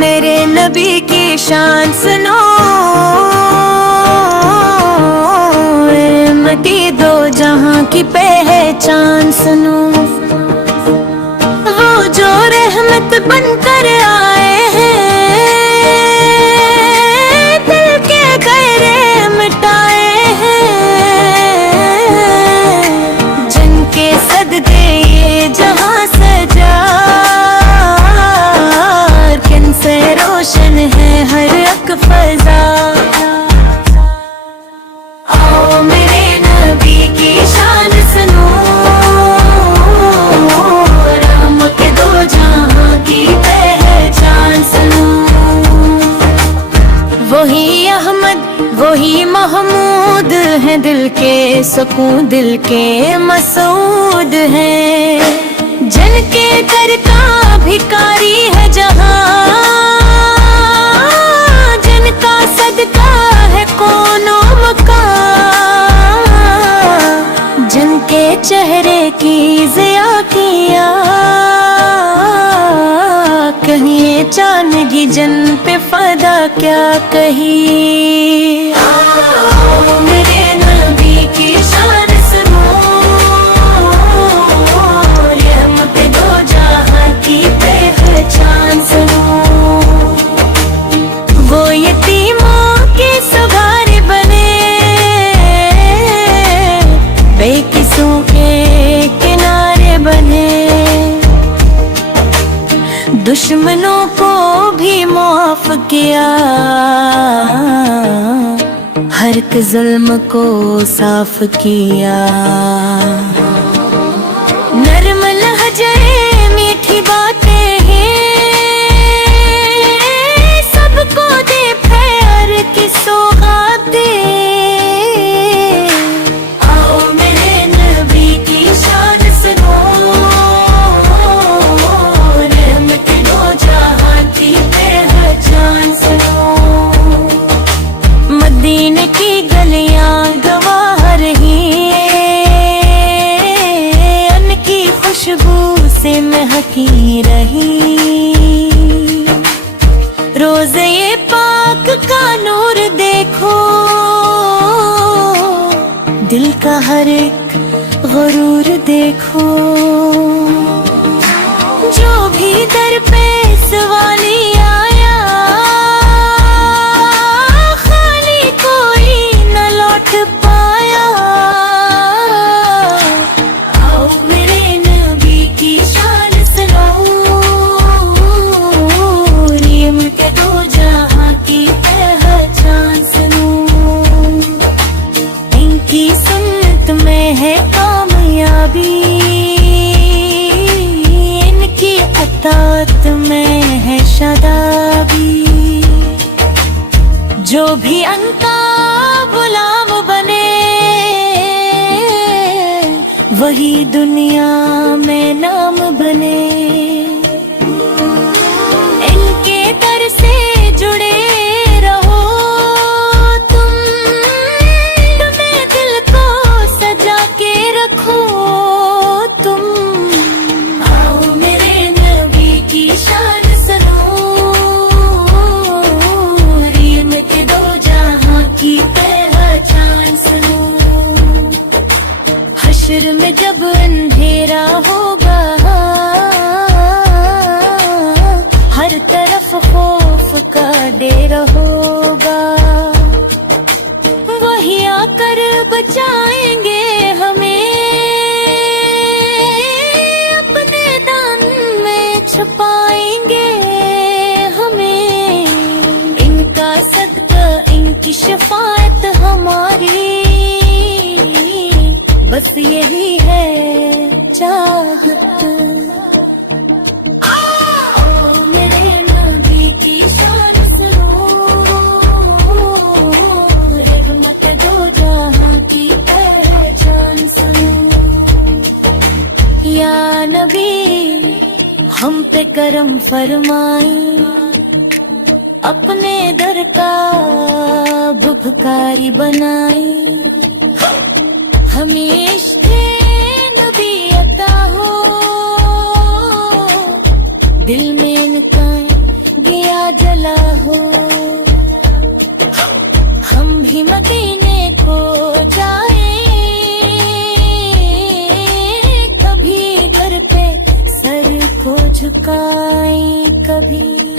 मेरे नबी की शान सुनो, मटी दो जहां की पहचान सुनो। वो जो रहमत बनकर आए हैं, दिल के गहरे मिटाए हैं। जिनके सदके ये जहां सजा, किनसे रोशन है हर एक फजा। आओ मेरे नबी की शान सुनो, रहमत दो जहां की पहचान सुनो। वही अहमद वही महमूद है, दिल के सुकून दिल के मसूद है। जिनके दर का भिकारी है जहां, जिनका सदका है कोनो मकान। जिनके चेहरे की ज़िया किया, कहिए चांदगी जन पे फदा क्या कही। मेरे नबी की शान सुनो, रहमत दो जहां की पहचान सुनो। वो यतीमों के सहारे बने, बेकिसों के किनारे बने। दुश्मनों को भी माफ किया, हर एक जुल्म को साफ किया। नरम लहजे मीठी बातें हैं, सबको दे प्यार की सौगातें। आओ मेरे नबी की शान सुनो, रहमत दो जहां की पहचान सुनो। मदीने की गलियां गवाह रही, उनकी खुशबू से महकी रही। रोज़ ये पाक का नूर देखो, दिल का हर एक गुरूर देखो। जो भी दर पे सवाली आया, खाली कोई न लौट पाया। आओ मेरे नबी की शान सुनो, रहमत दो जहां की पहचान सुनो। इनकी सुन्नत में है कामयाबी, इनकी अतात में है शादाबी। जो भी अनका गुलाम बने, वही दुनिया में नाम बने। इनके दर से जुड़े रहो तुम, तुम्हें दिल को सजा के रखो तुम। आओ मेरे नबी की शान सुनो, रहमत दो जहां की पहचान सुनो। हश्र में जब अंधेरा होगा, हर तरफ खौफ का डेरा होगा। वही आकर बचाएंगे हमें, अपने दान में छुपाएंगे हमें। इनका सदका इनकी शफाअत हमारी, बस यही है चाहत। आओ मेरे नबी की शान सुनो, रहमत दो जहां की पहचान सुनो। या नबी हम पे करम फरमाई, अपने दर का बुभकारी बनाई। हमें इश्क़ नबी झुकाई कभी।